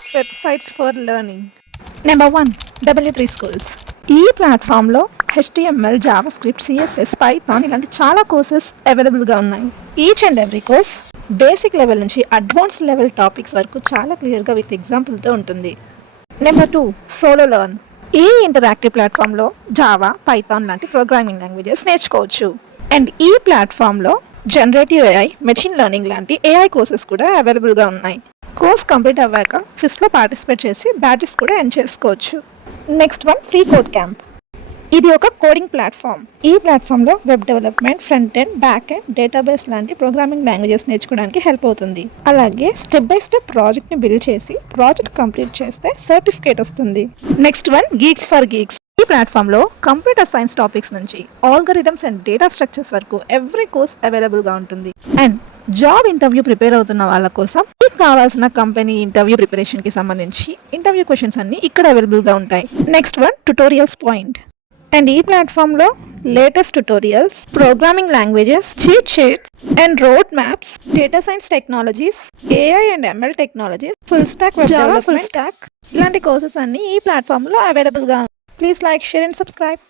Top websites for learning. Number 1, W3 Schools. ఈ ప్లాట్ఫామ్లో HTML, JavaScript, CSS, Python ఇలాంటి చాలా కోర్సెస్ అవైలబుల్గా ఉన్నాయి. Each and every course basic level నుంచి అడ్వాన్స్ లెవెల్ టాపిక్స్ వరకు చాలా క్లియర్గా విత్ ఎగ్జాంపుల్తో ఉంటుంది. Number 2, solo learn. ఈ ఇంటరాక్టివ్ ప్లాట్ఫామ్లో జావా, పైథాన్ లాంటి ప్రోగ్రామింగ్ లాంగ్వేజెస్ నేర్చుకోవచ్చు. అండ్ ఈ ప్లాట్ఫామ్లో జనరేటివ్ AI, మెషిన్ లెర్నింగ్ లాంటి AI కోర్సెస్ కూడా అవైలబుల్గా ఉన్నాయి. కోర్స్ కంప్లీట్ అవ్వాక ఫిస్ట్లో పార్టిసిపేట్ చేసి బ్యాచెస్ కూడా ఎండ్ చేసుకోవచ్చు. Next one, free code camp. ఇది ఒక కోడింగ్ ప్లాట్ఫామ్. ఈ ప్లాట్ఫామ్లో web development, front end, back end, database లాంటి ప్రోగ్రామింగ్ లాంగ్వేజెస్ నేర్చుకోవడానికి హెల్ప్ అవుతుంది. అలాగే స్టెప్ బై స్టెప్ ప్రాజెక్ట్ని బిల్డ్ చేసి ప్రాజెక్ట్ కంప్లీట్ చేస్తే సర్టిఫికేట్ వస్తుంది. Next one, Geeks for Geeks. ఈ ప్లాట్ఫామ్లో కంప్యూటర్ సైన్స్ టాపిక్స్ నుంచి ఆల్గరిథమ్స్ అండ్ డేటా స్ట్రక్చర్స్ వరకు ఎవ్రీ కోర్స్ అవైలబుల్గా ఉంటుంది. అండ్ జాబ్ ఇంటర్వ్యూ ప్రిపేర్ అవుతున్న వాళ్ళ కోసం మీకు కావాల్సిన కంపెనీ ఇంటర్వ్యూ ప్రిపరేషన్కి సంబంధించి ఇంటర్వ్యూ క్వశ్చన్స్ అన్ని ఇక్కడ అవైలబుల్గా ఉంటాయి. Next one, tutorials point. And ఈ ప్లాట్ఫామ్లో latest tutorials, programming languages, cheat sheets and road maps, data science technologies, AI and ML technologies, full stock, Java full stock ఇలాంటి కోర్సెస్ అన్ని ఈ ప్లాట్ఫామ్లో అవైలబుల్గా ఉన్నాయి. Please like, share and subscribe.